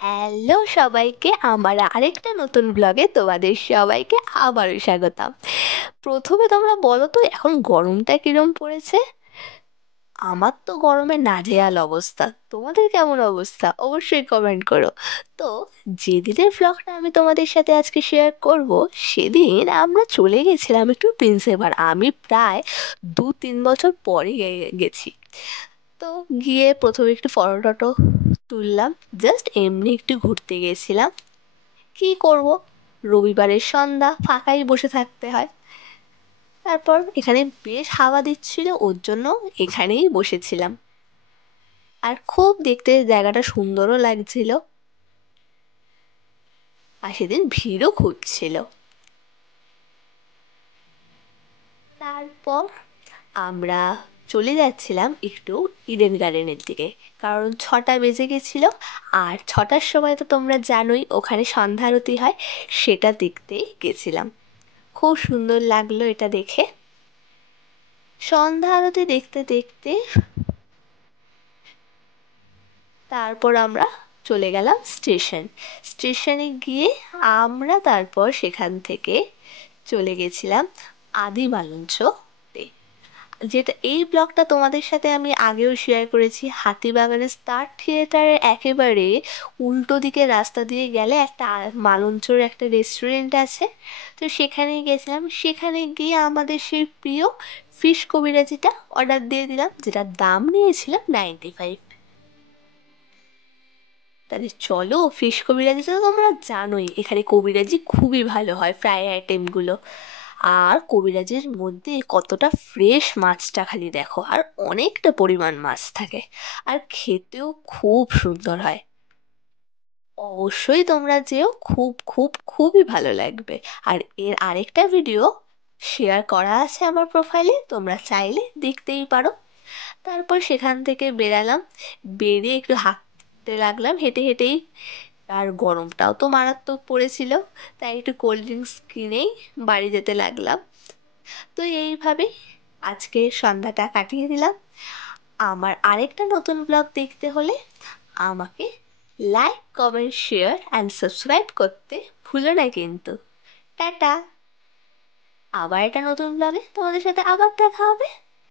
Hello সবাইকে, আমার আরেকটা নতুন ব্লগে তোমাদের সবাইকে আবারও স্বাগতম। প্রথমে তোমরা বলো তো, এখন গরমটা কিরম পড়েছে? আমার তো গরমে নাজেহাল অবস্থা। তোমাদের কেমন অবস্থা অবশ্যই কমেন্ট করো। তো যেদিনের ব্লগটা আমি তোমাদের সাথে আজকে শেয়ার করব, সেদিন আমরা চলে গেছিলাম একটু প্রিন্সেপার। আমি প্রায় 2-3 বছর পরে গেছি। তো গিয়ে প্রথমে একটু ফটো টটো তুললাম, জাস্ট এমনি একটু ঘুরতে গেছিলাম। কি করব, রবিবারের সন্ধ্যা, ফাঁকাই বসে থাকতে হয়। তারপর এখানে বেশ হাওয়া দিচ্ছিল, ওর জন্য এখানেই বসেছিলাম। আর খুব দেখতে জায়গাটা সুন্দরও লাগছিল, আর সেদিন ভিড়ও খুব ছিল। তারপর আমরা চলে যাচ্ছিলাম একটু ইডেন গার্ডেনের দিকে, কারণ 6টা বেজে গেছিল। আর 6টার সময় তো তোমরা জানোই ওখানে সন্ধ্যা আরতি হয়, সেটা দেখতেই গেছিলাম। খুব সুন্দর লাগলো এটা দেখে। সন্ধ্যা আরতি দেখতে দেখতে তারপর আমরা চলে গেলাম স্টেশনে গিয়ে আমরা তারপর সেখান থেকে চলে গেছিলাম আদি মালঞ্চতে। যেটা এই ব্লগটা তোমাদের সাথে আমি আগেও শেয়ার করেছি। হাতিবাগানের স্টার থিয়েটারের একেবারে উল্টো দিকে রাস্তা দিয়ে গেলে একটা মালঞ্চর একটা রেস্টুরেন্ট আছে। তো সেখানে গেছিলাম, সেখানে গিয়ে আমাদের সেই প্রিয় ফিশ কবিরাজিটা অর্ডার দিয়ে দিলাম, যেটার দাম নিয়েছিলাম 95। তাহলে চলো, ফিশ কবিরাজি তো তোমরা জানোই, এখানে কবিরাজি খুবই ভালো হয়, ফ্রাই আইটেমগুলো। আর কবিরাজের মধ্যে কতটা ফ্রেশ মাছটা খালি দেখো, আর অনেকটা পরিমাণ মাছ থাকে, আর খেতেও খুব সুন্দর হয়। অবশ্যই তোমরা যেও, খুব খুব খুবই ভালো লাগবে। আর এর আরেকটা ভিডিও শেয়ার করা আছে আমার প্রোফাইলে, তোমরা চাইলে দেখতেই পারো। তারপর সেখান থেকে বেরালাম, বেরিয়ে একটু হাঁটতে লাগলাম, হেঁটে হেঁটেই। আর গরমটাও তো মারাত্মক পড়েছিল, তাই একটু কোল্ড ড্রিঙ্কস কিনেই বাড়ি যেতে লাগলাম। তো এইভাবেই আজকে সন্ধ্যাটা কাটিয়ে দিলাম। আমার আরেকটা নতুন ব্লগ দেখতে হলে আমাকে like, comment, share and subscribe করতে ভুলো না কিন্তু। টাটা। আবার একটা নতুন ব্লগে তোমাদের সাথে আবার দেখা হবে।